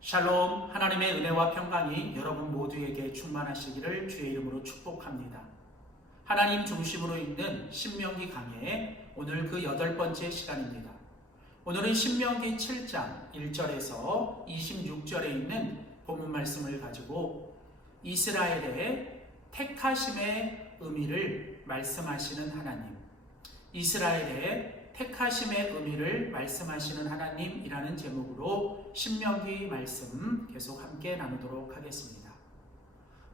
샬롬, 하나님의 은혜와 평강이 여러분 모두에게 충만하시기를 주의 이름으로 축복합니다. 하나님 중심으로 있는 신명기 강해의 오늘 그 8번째 시간입니다. 오늘은 신명기 7장 1절에서 26절에 있는 본문 말씀을 가지고 이스라엘의 택하심의 의미를 말씀하시는 하나님, 이스라엘의 택하심의 의미를 말씀하시는 하나님이라는 제목으로 신명기 말씀 계속 함께 나누도록 하겠습니다.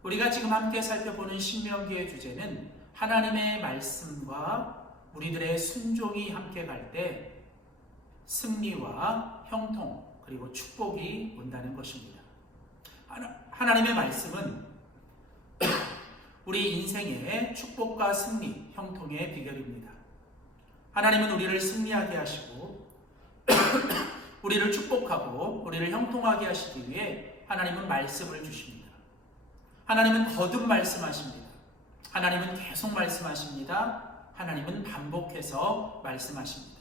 우리가 지금 함께 살펴보는 신명기의 주제는 하나님의 말씀과 우리들의 순종이 함께 갈 때 승리와 형통 그리고 축복이 온다는 것입니다. 하나님의 말씀은 우리 인생의 축복과 승리, 형통의 비결입니다. 하나님은 우리를 승리하게 하시고 우리를 축복하고 우리를 형통하게 하시기 위해 하나님은 말씀을 주십니다. 하나님은 거듭 말씀하십니다. 하나님은 계속 말씀하십니다. 하나님은 반복해서 말씀하십니다.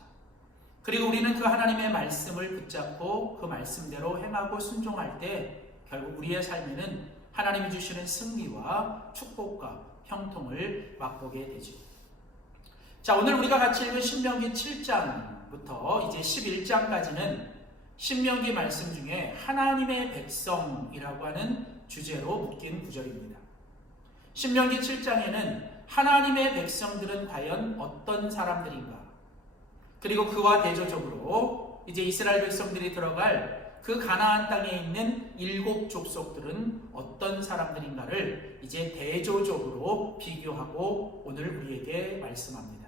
그리고 우리는 그 하나님의 말씀을 붙잡고 그 말씀대로 행하고 순종할 때 결국 우리의 삶에는 하나님이 주시는 승리와 축복과 형통을 맛보게 되죠. 자, 오늘 우리가 같이 읽은 신명기 7장부터 이제 11장까지는 신명기 말씀 중에 하나님의 백성이라고 하는 주제로 묶인 구절입니다. 신명기 7장에는 하나님의 백성들은 과연 어떤 사람들인가? 그리고 그와 대조적으로 이제 이스라엘 백성들이 들어갈 그 가나안 땅에 있는 7 족속들은 어떤 사람들인가를 이제 대조적으로 비교하고 오늘 우리에게 말씀합니다.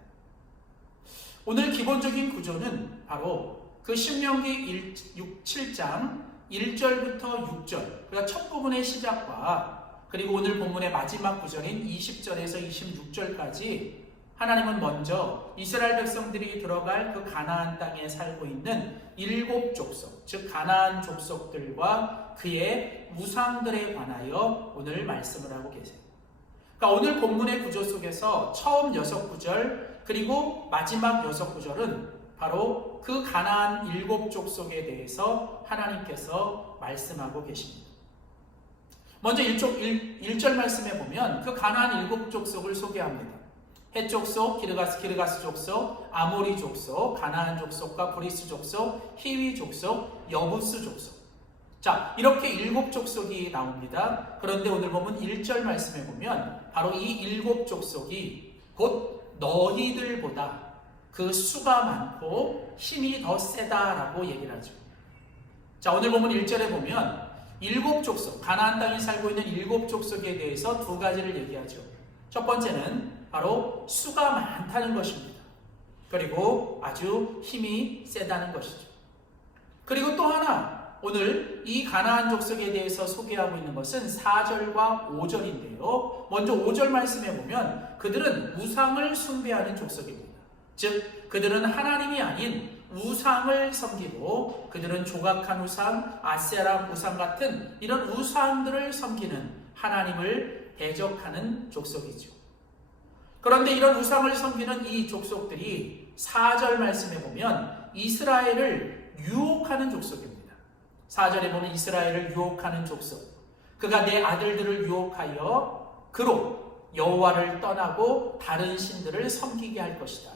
오늘 기본적인 구조는 바로 그 신명기 7장 1절부터 6절, 그러니까 첫 부분의 시작과 그리고 오늘 본문의 마지막 구절인 20절에서 26절까지 하나님은 먼저 이스라엘 백성들이 들어갈 그 가나안 땅에 살고 있는 7 족속, 즉 가나안 족속들과 그의 우상들에 관하여 오늘 말씀을 하고 계세요. 그러니까 오늘 본문의 구조 속에서 처음 6구절 그리고 마지막 6구절은 바로 그 가나안 7 족속에 대해서 하나님께서 말씀하고 계십니다. 먼저 1절 말씀에 보면 그 가나안 7 족속을 소개합니다. 헷 족속, 기르가스 족속, 아모리 족속, 가나안 족속과 브리스 족속, 히위 족속, 여부스 족속. 자, 이렇게 7 족속이 나옵니다. 그런데 오늘 보면 1절 말씀에 보면 바로 이 7 족속이 곧 너희들보다 그 수가 많고 힘이 더 세다라고 얘기를 하죠. 자, 오늘 보면 1절에 보면 7 족속, 가나안 땅에 살고 있는 7 족속에 대해서 2가지를 얘기하죠. 첫 번째는 바로 수가 많다는 것입니다. 그리고 아주 힘이 세다는 것이죠. 그리고 또 하나, 오늘 이 가나안 족속에 대해서 소개하고 있는 것은 4절과 5절인데요. 먼저 5절 말씀에 보면 그들은 우상을 숭배하는 족속입니다. 즉 그들은 하나님이 아닌 우상을 섬기고 그들은 조각한 우상, 아세라 우상 같은 이런 우상들을 섬기는 하나님을 대적하는 족속이죠. 그런데 이런 우상을 섬기는 이 족속들이 4절 말씀에 보면 이스라엘을 유혹하는 족속입니다. 4절에 보면 이스라엘을 유혹하는 족속, 그가 내 아들들을 유혹하여 그로 여호와를 떠나고 다른 신들을 섬기게 할 것이다.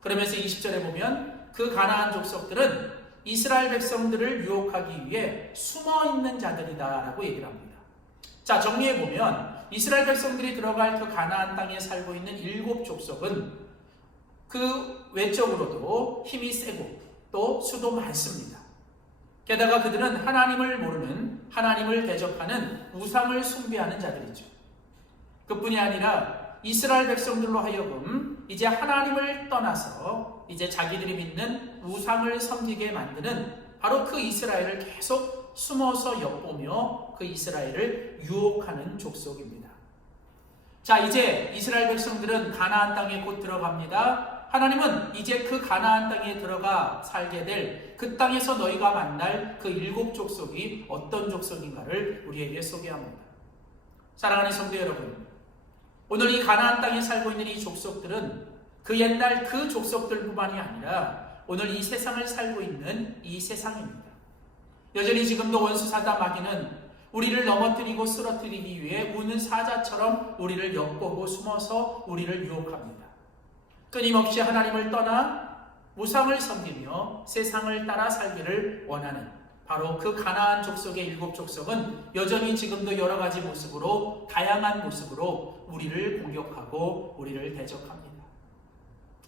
그러면서 20절에 보면 그 가나안 족속들은 이스라엘 백성들을 유혹하기 위해 숨어있는 자들이다 라고 얘기를 합니다. 자, 정리해보면 이스라엘 백성들이 들어갈 그 가나안 땅에 살고 있는 7 족속은 그 외적으로도 힘이 세고 또 수도 많습니다. 게다가 그들은 하나님을 모르는, 하나님을 대적하는 우상을 숭배하는 자들이죠. 그뿐이 아니라 이스라엘 백성들로 하여금 이제 하나님을 떠나서 이제 자기들이 믿는 우상을 섬기게 만드는 바로 그 이스라엘을 계속 숨어서 엿보며 그 이스라엘을 유혹하는 족속입니다. 자, 이제 이스라엘 백성들은 가나안 땅에 곧 들어갑니다. 하나님은 이제 그 가나안 땅에 들어가 살게 될 그 땅에서 너희가 만날 그 7 족속이 어떤 족속인가를 우리에게 소개합니다. 사랑하는 성도 여러분, 오늘 이 가나안 땅에 살고 있는 이 족속들은 그 옛날 그 족속들뿐만이 아니라 오늘 이 세상을 살고 있는 이 세상입니다. 여전히 지금도 원수 사단 마귀는 우리를 넘어뜨리고 쓰러뜨리기 위해 우는 사자처럼 우리를 엿보고 숨어서 우리를 유혹합니다. 끊임없이 하나님을 떠나 우상을 섬기며 세상을 따라 살기를 원하는 바로 그 가나안 족속의 7 족속은 여전히 지금도 여러 가지 모습으로, 다양한 모습으로 우리를 공격하고 우리를 대적합니다.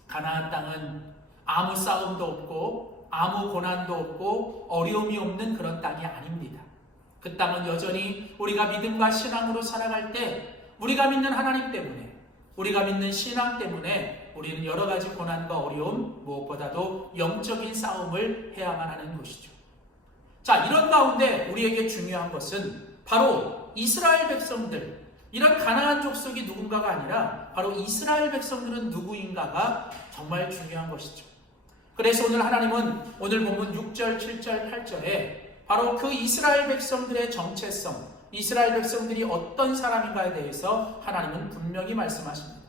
가나안 땅은 아무 싸움도 없고 아무 고난도 없고 어려움이 없는 그런 땅이 아닙니다. 그 땅은 여전히 우리가 믿음과 신앙으로 살아갈 때 우리가 믿는 하나님 때문에, 우리가 믿는 신앙 때문에 우리는 여러 가지 고난과 어려움, 무엇보다도 영적인 싸움을 해야만 하는 것이죠. 자, 이런 가운데 우리에게 중요한 것은 바로 이스라엘 백성들, 이런 가나안 족속이 누군가가 아니라 바로 이스라엘 백성들은 누구인가가 정말 중요한 것이죠. 그래서 오늘 하나님은 오늘 본문 6절, 7절, 8절에 바로 그 이스라엘 백성들의 정체성, 이스라엘 백성들이 어떤 사람인가에 대해서 하나님은 분명히 말씀하십니다.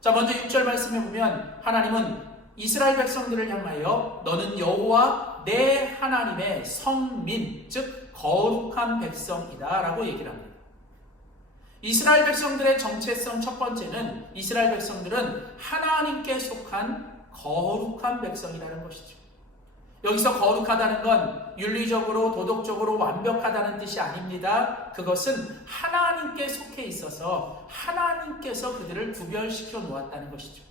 자, 먼저 6절 말씀해 보면 하나님은 이스라엘 백성들을 향하여 너는 여호와 내 하나님의 성민, 즉 거룩한 백성이다 라고 얘기를 합니다. 이스라엘 백성들의 정체성 첫 번째는 이스라엘 백성들은 하나님께 속한 거룩한 백성이라는 것이죠. 여기서 거룩하다는 건 윤리적으로 도덕적으로 완벽하다는 뜻이 아닙니다. 그것은 하나님께 속해 있어서 하나님께서 그들을 구별시켜 놓았다는 것이죠.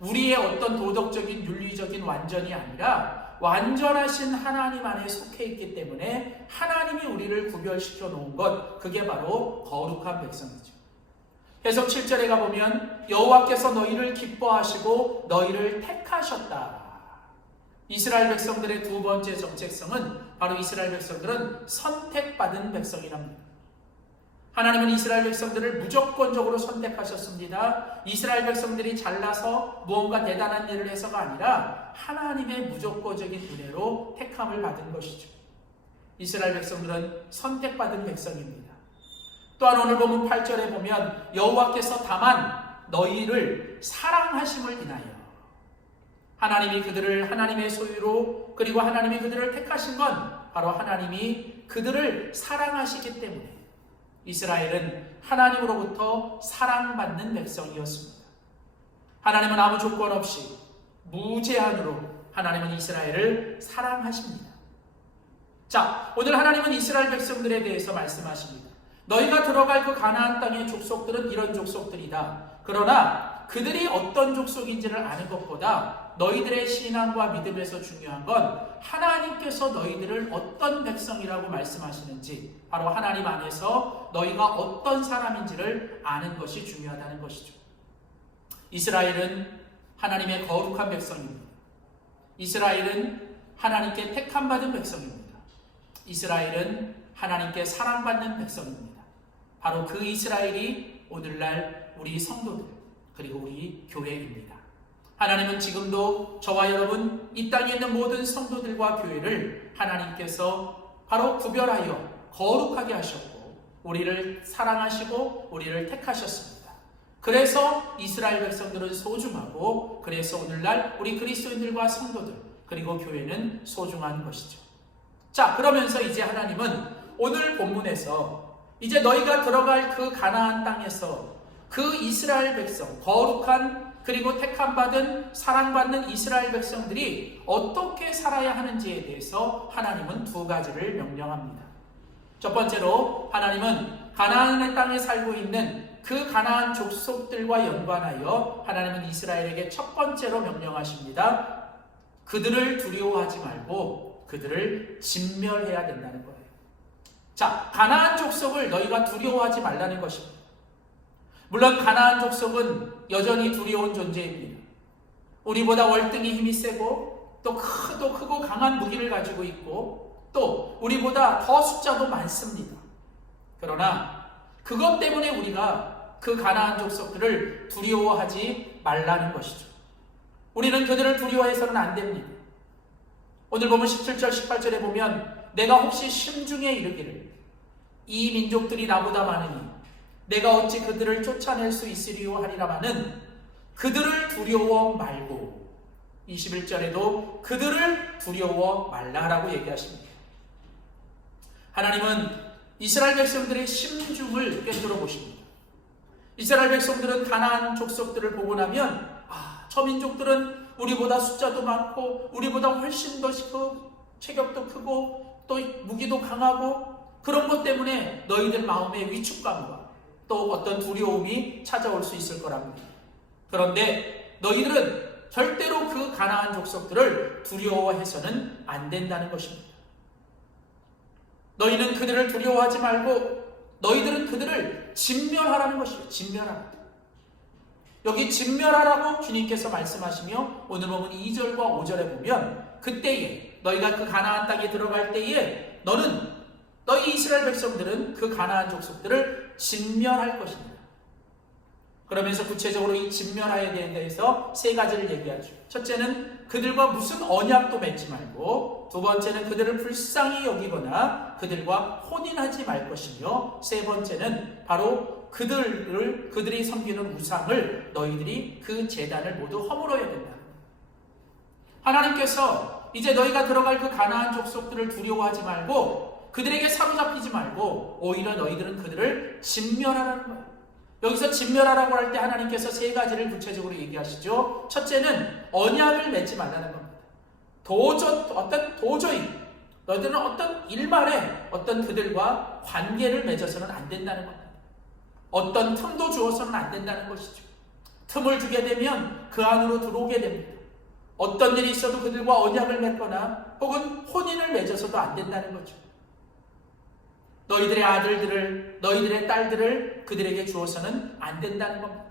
우리의 어떤 도덕적인 윤리적인 완전이 아니라 완전하신 하나님 안에 속해 있기 때문에 하나님이 우리를 구별시켜 놓은 것, 그게 바로 거룩한 백성이죠. 해석 7절에 가보면 여호와께서 너희를 기뻐하시고 너희를 택하셨다. 이스라엘 백성들의 두 번째 정체성은 바로 이스라엘 백성들은 선택받은 백성이랍니다. 하나님은 이스라엘 백성들을 무조건적으로 선택하셨습니다. 이스라엘 백성들이 잘나서 무언가 대단한 일을 해서가 아니라 하나님의 무조건적인 은혜로 택함을 받은 것이죠. 이스라엘 백성들은 선택받은 백성입니다. 또한 오늘 본문 8절에 보면 여호와께서 다만 너희를 사랑하심을 인하여, 하나님이 그들을 하나님의 소유로, 그리고 하나님이 그들을 택하신 건 바로 하나님이 그들을 사랑하시기 때문에 이스라엘은 하나님으로부터 사랑받는 백성이었습니다. 하나님은 아무 조건 없이 무제한으로 하나님은 이스라엘을 사랑하십니다. 자, 오늘 하나님은 이스라엘 백성들에 대해서 말씀하십니다. 너희가 들어갈 그 가나안 땅의 족속들은 이런 족속들이다. 그러나 그들이 어떤 족속인지를 아는 것보다 너희들의 신앙과 믿음에서 중요한 건 하나님께서 너희들을 어떤 백성이라고 말씀하시는지, 바로 하나님 안에서 너희가 어떤 사람인지를 아는 것이 중요하다는 것이죠. 이스라엘은 하나님의 거룩한 백성입니다. 이스라엘은 하나님께 택함받은 백성입니다. 이스라엘은 하나님께 사랑받는 백성입니다. 바로 그 이스라엘이 오늘날 우리 성도들, 그리고 우리 교회입니다. 하나님은 지금도 저와 여러분, 이 땅에 있는 모든 성도들과 교회를 하나님께서 바로 구별하여 거룩하게 하셨고 우리를 사랑하시고 우리를 택하셨습니다. 그래서 이스라엘 백성들은 소중하고, 그래서 오늘날 우리 그리스도인들과 성도들, 그리고 교회는 소중한 것이죠. 자, 그러면서 이제 하나님은 오늘 본문에서 이제 너희가 들어갈 그 가나안 땅에서 그 이스라엘 백성, 거룩한 그리고 택함받은 사랑받는 이스라엘 백성들이 어떻게 살아야 하는지에 대해서 하나님은 두 가지를 명령합니다. 첫 번째로 하나님은 가나안의 땅에 살고 있는 그 가나안 족속들과 연관하여 하나님은 이스라엘에게 첫 번째로 명령하십니다. 그들을 두려워하지 말고 그들을 진멸해야 된다는 거예요. 자, 가나안 족속을 너희가 두려워하지 말라는 것입니다. 물론 가나안 족속은 여전히 두려운 존재입니다. 우리보다 월등히 힘이 세고 또 크고 강한 무기를 가지고 있고 또 우리보다 더 숫자도 많습니다. 그러나 그것 때문에 우리가 그 가나안 족속들을 두려워하지 말라는 것이죠. 우리는 그들을 두려워해서는 안 됩니다. 오늘 보면 17절 18절에 보면 내가 혹시 심중에 이르기를 이 민족들이 나보다 많으니 내가 어찌 그들을 쫓아낼 수 있으리요 하리라마는 그들을 두려워 말고, 21절에도 그들을 두려워 말라라고 얘기하십니다. 하나님은 이스라엘 백성들의 심중을 꿰뚫어 보십니다. 이스라엘 백성들은 가나안 족속들을 보고 나면 저 민족들은 우리보다 숫자도 많고 우리보다 훨씬 더 체격도 크고 또 무기도 강하고 그런 것 때문에 너희들 마음에 위축감과 또 어떤 두려움이 찾아올 수 있을 거랍니다. 그런데 너희들은 절대로 그 가나안 족속들을 두려워해서는 안 된다는 것입니다. 너희는 그들을 두려워하지 말고 너희들은 그들을 진멸하라는 것이에요. 진멸하라. 여기 진멸하라고 주님께서 말씀하시며 오늘 보면 2절과 5절에 보면 그때에 너희가 그 가나안 땅에 들어갈 때에 너희 이스라엘 백성들은 그 가나안 족속들을 진멸할 것입니다. 그러면서 구체적으로 이 진멸하에 대해서 세 가지를 얘기하죠. 첫째는 그들과 무슨 언약도 맺지 말고, 두 번째는 그들을 불쌍히 여기거나 그들과 혼인하지 말 것이며, 세 번째는 바로 그들이 섬기는 우상을 너희들이 그 제단을 모두 허물어야 된다. 하나님께서 이제 너희가 들어갈 그 가나안 족속들을 두려워하지 말고 그들에게 사로잡히지 말고 오히려 너희들은 그들을 진멸하라는 거예요. 여기서 진멸하라고 할 때 하나님께서 세 가지를 구체적으로 얘기하시죠. 첫째는 언약을 맺지 말라는 겁니다. 도저히 너희들은 어떤 일말에 어떤 그들과 관계를 맺어서는 안 된다는 겁니다. 어떤 틈도 주어서는 안 된다는 것이죠. 틈을 주게 되면 그 안으로 들어오게 됩니다. 어떤 일이 있어도 그들과 언약을 맺거나 혹은 혼인을 맺어서도 안 된다는 거죠. 너희들의 아들들을, 너희들의 딸들을 그들에게 주어서는 안 된다는 겁니다.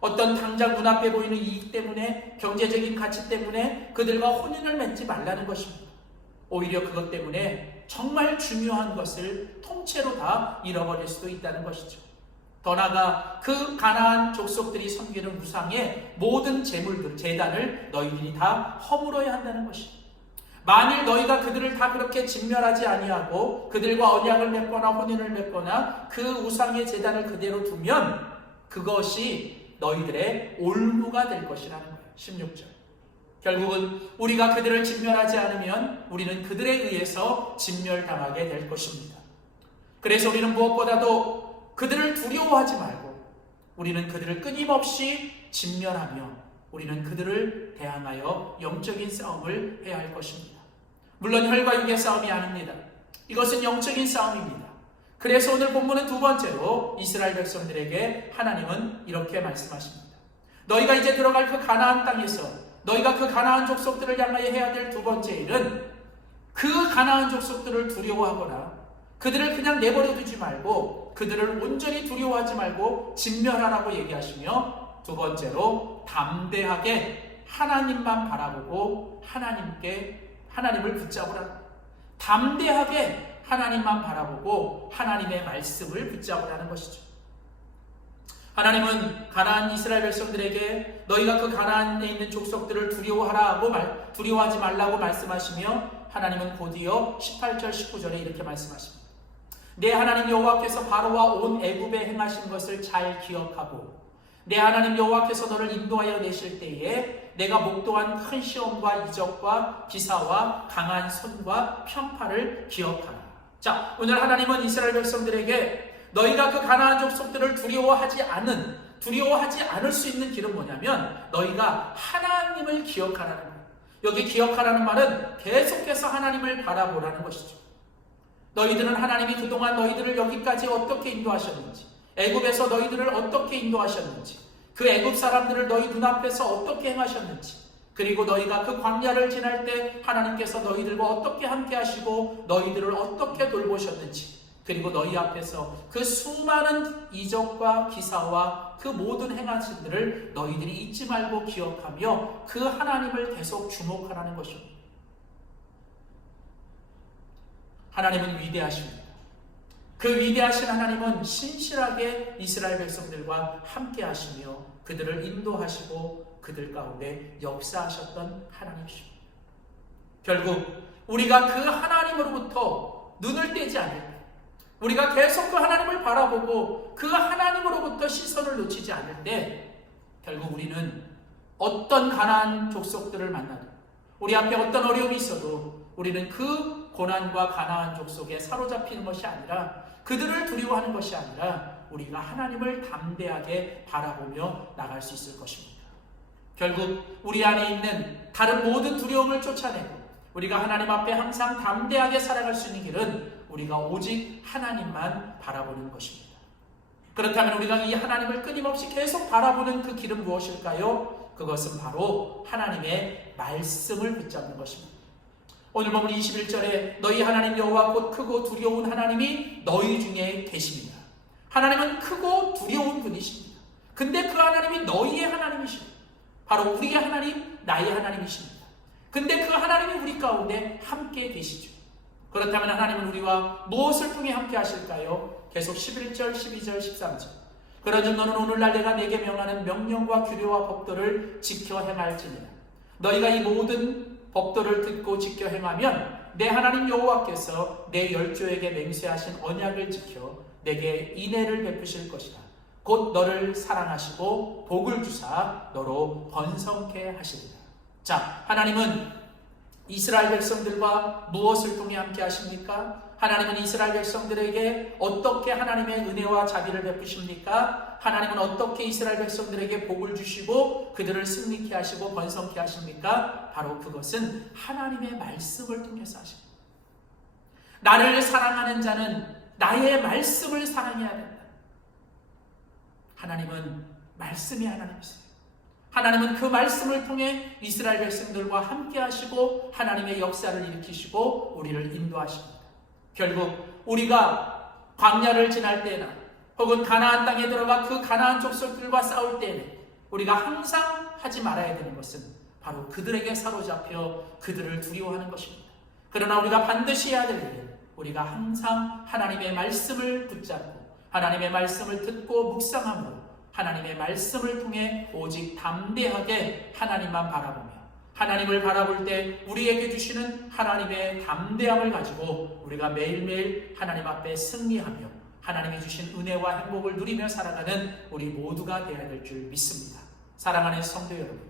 어떤 당장 눈앞에 보이는 이익 때문에, 경제적인 가치 때문에 그들과 혼인을 맺지 말라는 것입니다. 오히려 그것 때문에 정말 중요한 것을 통째로 다 잃어버릴 수도 있다는 것이죠. 더 나아가 그 가나안 족속들이 섬기는 우상의 모든 재물들, 제단을 너희들이 다 허물어야 한다는 것입니다. 만일 너희가 그들을 다 그렇게 진멸하지 아니하고 그들과 언약을 맺거나 혼인을 맺거나 그 우상의 제단을 그대로 두면 그것이 너희들의 올무가 될 것이라는 거예요. 16절. 결국은 우리가 그들을 진멸하지 않으면 우리는 그들에 의해서 진멸당하게 될 것입니다. 그래서 우리는 무엇보다도 그들을 두려워하지 말고 우리는 그들을 끊임없이 진멸하며 우리는 그들을 대항하여 영적인 싸움을 해야 할 것입니다. 물론 혈과 육의 싸움이 아닙니다. 이것은 영적인 싸움입니다. 그래서 오늘 본문은 두 번째로 이스라엘 백성들에게 하나님은 이렇게 말씀하십니다. 너희가 이제 들어갈 그 가나안 땅에서 너희가 그 가나안 족속들을 향하여 해야 될 두 번째 일은 그 가나안 족속들을 두려워하거나 그들을 그냥 내버려 두지 말고 그들을 온전히 두려워하지 말고 진멸하라고 얘기하시며 두 번째로 담대하게 하나님만 바라보고 하나님을 붙잡으라. 담대하게 하나님만 바라보고 하나님의 말씀을 붙잡으라는 것이죠. 하나님은 가나안 이스라엘 백성들에게 너희가 그 가나안에 있는 족속들을 두려워하지 말라고 말씀하시며 하나님은 곧이어 18절 19절에 이렇게 말씀하십니다. 내 하나님 여호와께서 바로와 온 애굽에 행하신 것을 잘 기억하고 내 하나님 여호와께서 너를 인도하여 내실 때에 내가 목도한 큰 시험과 이적과 기사와 강한 손과 편파를 기억하라. 자, 오늘 하나님은 이스라엘 백성들에게 너희가 그 가나안 족속들을 두려워하지 않을 수 있는 길은 뭐냐면 너희가 하나님을 기억하라는 거예요. 여기 기억하라는 말은 계속해서 하나님을 바라보라는 것이죠. 너희들은 하나님이 그동안 너희들을 여기까지 어떻게 인도하셨는지, 애굽에서 너희들을 어떻게 인도하셨는지, 그 애굽 사람들을 너희 눈앞에서 어떻게 행하셨는지, 그리고 너희가 그 광야를 지날 때 하나님께서 너희들과 어떻게 함께 하시고 너희들을 어떻게 돌보셨는지, 그리고 너희 앞에서 그 수많은 이적과 기사와 그 모든 행하신들을 너희들이 잊지 말고 기억하며 그 하나님을 계속 주목하라는 것입니다. 하나님은 위대하십니다. 그 위대하신 하나님은 신실하게 이스라엘 백성들과 함께 하시며 그들을 인도하시고 그들 가운데 역사하셨던 하나님이십니다. 결국 우리가 그 하나님으로부터 눈을 떼지 않을 때, 우리가 계속 그 하나님을 바라보고 그 하나님으로부터 시선을 놓치지 않을 때 결국 우리는 어떤 가나안 족속들을 만나도 우리 앞에 어떤 어려움이 있어도 우리는 그 고난과 가나안 족속에 사로잡히는 것이 아니라, 그들을 두려워하는 것이 아니라 우리가 하나님을 담대하게 바라보며 나갈 수 있을 것입니다. 결국 우리 안에 있는 다른 모든 두려움을 쫓아내고 우리가 하나님 앞에 항상 담대하게 살아갈 수 있는 길은 우리가 오직 하나님만 바라보는 것입니다. 그렇다면 우리가 이 하나님을 끊임없이 계속 바라보는 그 길은 무엇일까요? 그것은 바로 하나님의 말씀을 붙잡는 것입니다. 오늘 보면 21절에 너희 하나님 여호와 곧 크고 두려운 하나님이 너희 중에 계십니다. 하나님은 크고 두려운 분이십니다. 근데 그 하나님이 너희의 하나님이십니다. 바로 우리의 하나님, 나의 하나님이십니다. 근데 그 하나님이 우리 가운데 함께 계시죠. 그렇다면 하나님은 우리와 무엇을 통해 함께 하실까요? 계속 11절, 12절, 13절. 그러즉 너는 오늘날 내가 내게 명하는 명령과 규례와 법도를 지켜 행할지니라. 너희가 이 모든 법도를 듣고 지켜 행하면 내 하나님 여호와께서 내 열조에게 맹세하신 언약을 지켜 내게 인애를 베푸실 것이라. 곧 너를 사랑하시고 복을 주사 너로 번성케 하시리라. 자, 하나님은 이스라엘 백성들과 무엇을 통해 함께 하십니까? 하나님은 이스라엘 백성들에게 어떻게 하나님의 은혜와 자비를 베푸십니까? 하나님은 어떻게 이스라엘 백성들에게 복을 주시고 그들을 승리케 하시고 번성케 하십니까? 바로 그것은 하나님의 말씀을 통해서 하십니다. 나를 사랑하는 자는 나의 말씀을 사랑해야 된다. 하나님은 말씀이 하나님이세요. 하나님은 그 말씀을 통해 이스라엘 백성들과 함께 하시고 하나님의 역사를 일으키시고 우리를 인도하십니다. 결국 우리가 광야를 지날 때나 혹은 가나안 땅에 들어가 그 가나안 족속들과 싸울 때에는 우리가 항상 하지 말아야 되는 것은 바로 그들에게 사로잡혀 그들을 두려워하는 것입니다. 그러나 우리가 반드시 해야 될 일은 우리가 항상 하나님의 말씀을 붙잡고 하나님의 말씀을 듣고 묵상함으로 하나님의 말씀을 통해 오직 담대하게 하나님만 바라보며 하나님을 바라볼 때 우리에게 주시는 하나님의 담대함을 가지고 우리가 매일매일 하나님 앞에 승리하며 하나님이 주신 은혜와 행복을 누리며 살아가는 우리 모두가 되어야 될 줄 믿습니다. 사랑하는 성도 여러분,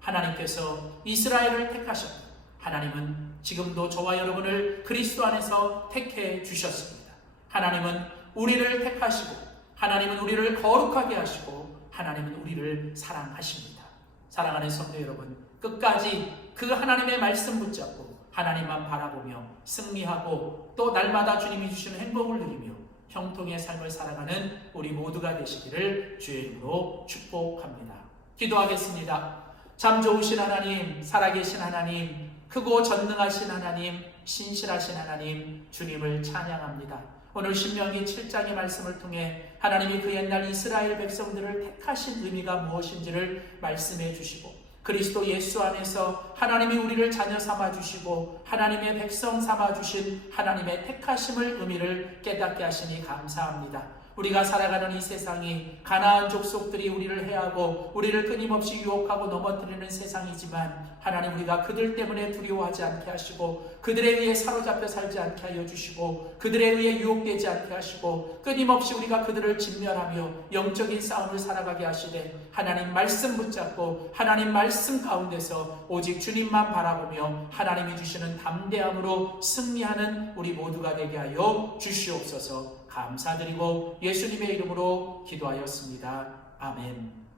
하나님께서 이스라엘을 택하셨고 하나님은 지금도 저와 여러분을 그리스도 안에서 택해 주셨습니다. 하나님은 우리를 택하시고 하나님은 우리를 거룩하게 하시고 하나님은 우리를 사랑하십니다. 사랑하는 성도 여러분, 끝까지 그 하나님의 말씀 붙잡고 하나님만 바라보며 승리하고 또 날마다 주님이 주시는 행복을 누리며 형통의 삶을 살아가는 우리 모두가 되시기를 주의 이름으로 축복합니다. 기도하겠습니다. 참 좋으신 하나님, 살아계신 하나님, 크고 전능하신 하나님, 신실하신 하나님, 주님을 찬양합니다. 오늘 신명기 7장의 말씀을 통해 하나님이 그 옛날 이스라엘 백성들을 택하신 의미가 무엇인지를 말씀해 주시고 그리스도 예수 안에서 하나님이 우리를 자녀 삼아 주시고 하나님의 백성 삼아 주신 하나님의 택하심을 의미를 깨닫게 하시니 감사합니다. 우리가 살아가는 이 세상이 가나안 족속들이 우리를 해하고 우리를 끊임없이 유혹하고 넘어뜨리는 세상이지만 하나님, 우리가 그들 때문에 두려워하지 않게 하시고 그들에 의해 사로잡혀 살지 않게 하여 주시고 그들에 의해 유혹되지 않게 하시고 끊임없이 우리가 그들을 진멸하며 영적인 싸움을 살아가게 하시되 하나님 말씀 붙잡고 하나님 말씀 가운데서 오직 주님만 바라보며 하나님이 주시는 담대함으로 승리하는 우리 모두가 되게 하여 주시옵소서. 감사드리고 예수님의 이름으로 기도하였습니다. 아멘.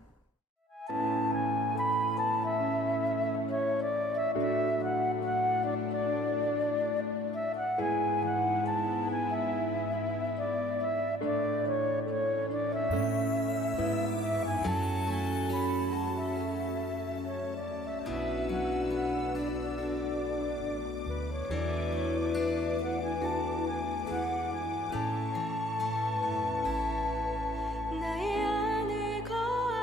나의 안에 거하시는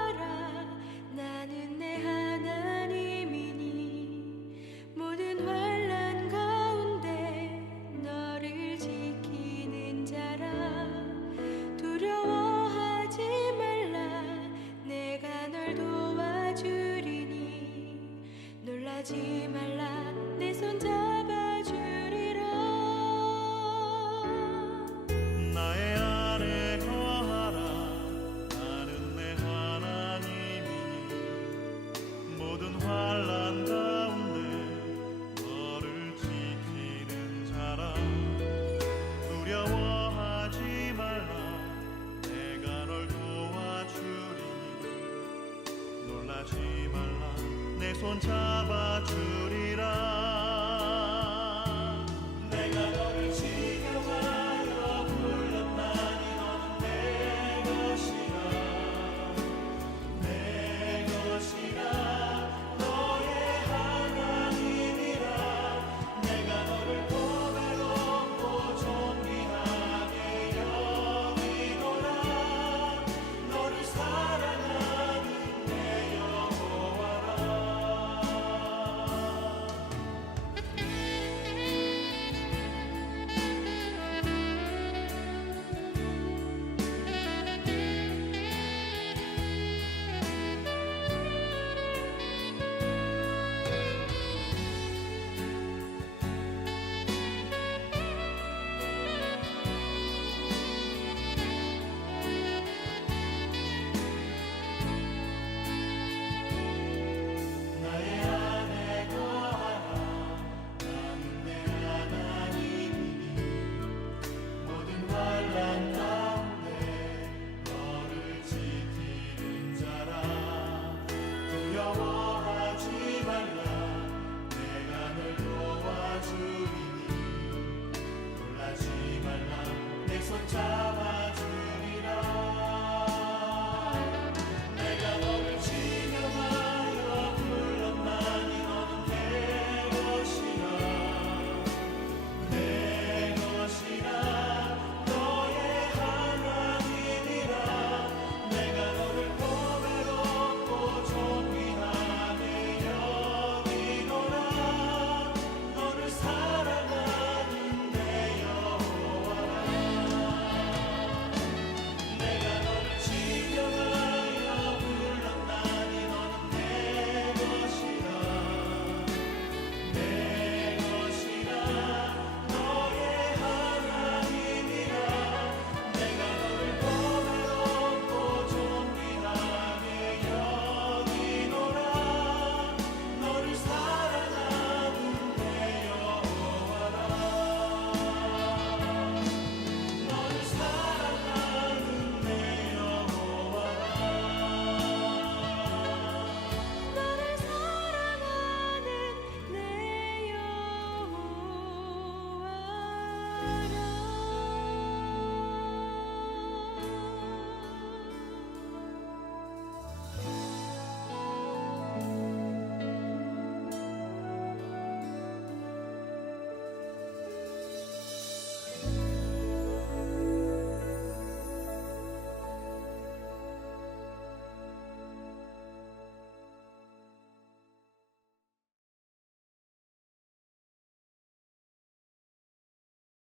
손 잡아주옵소서.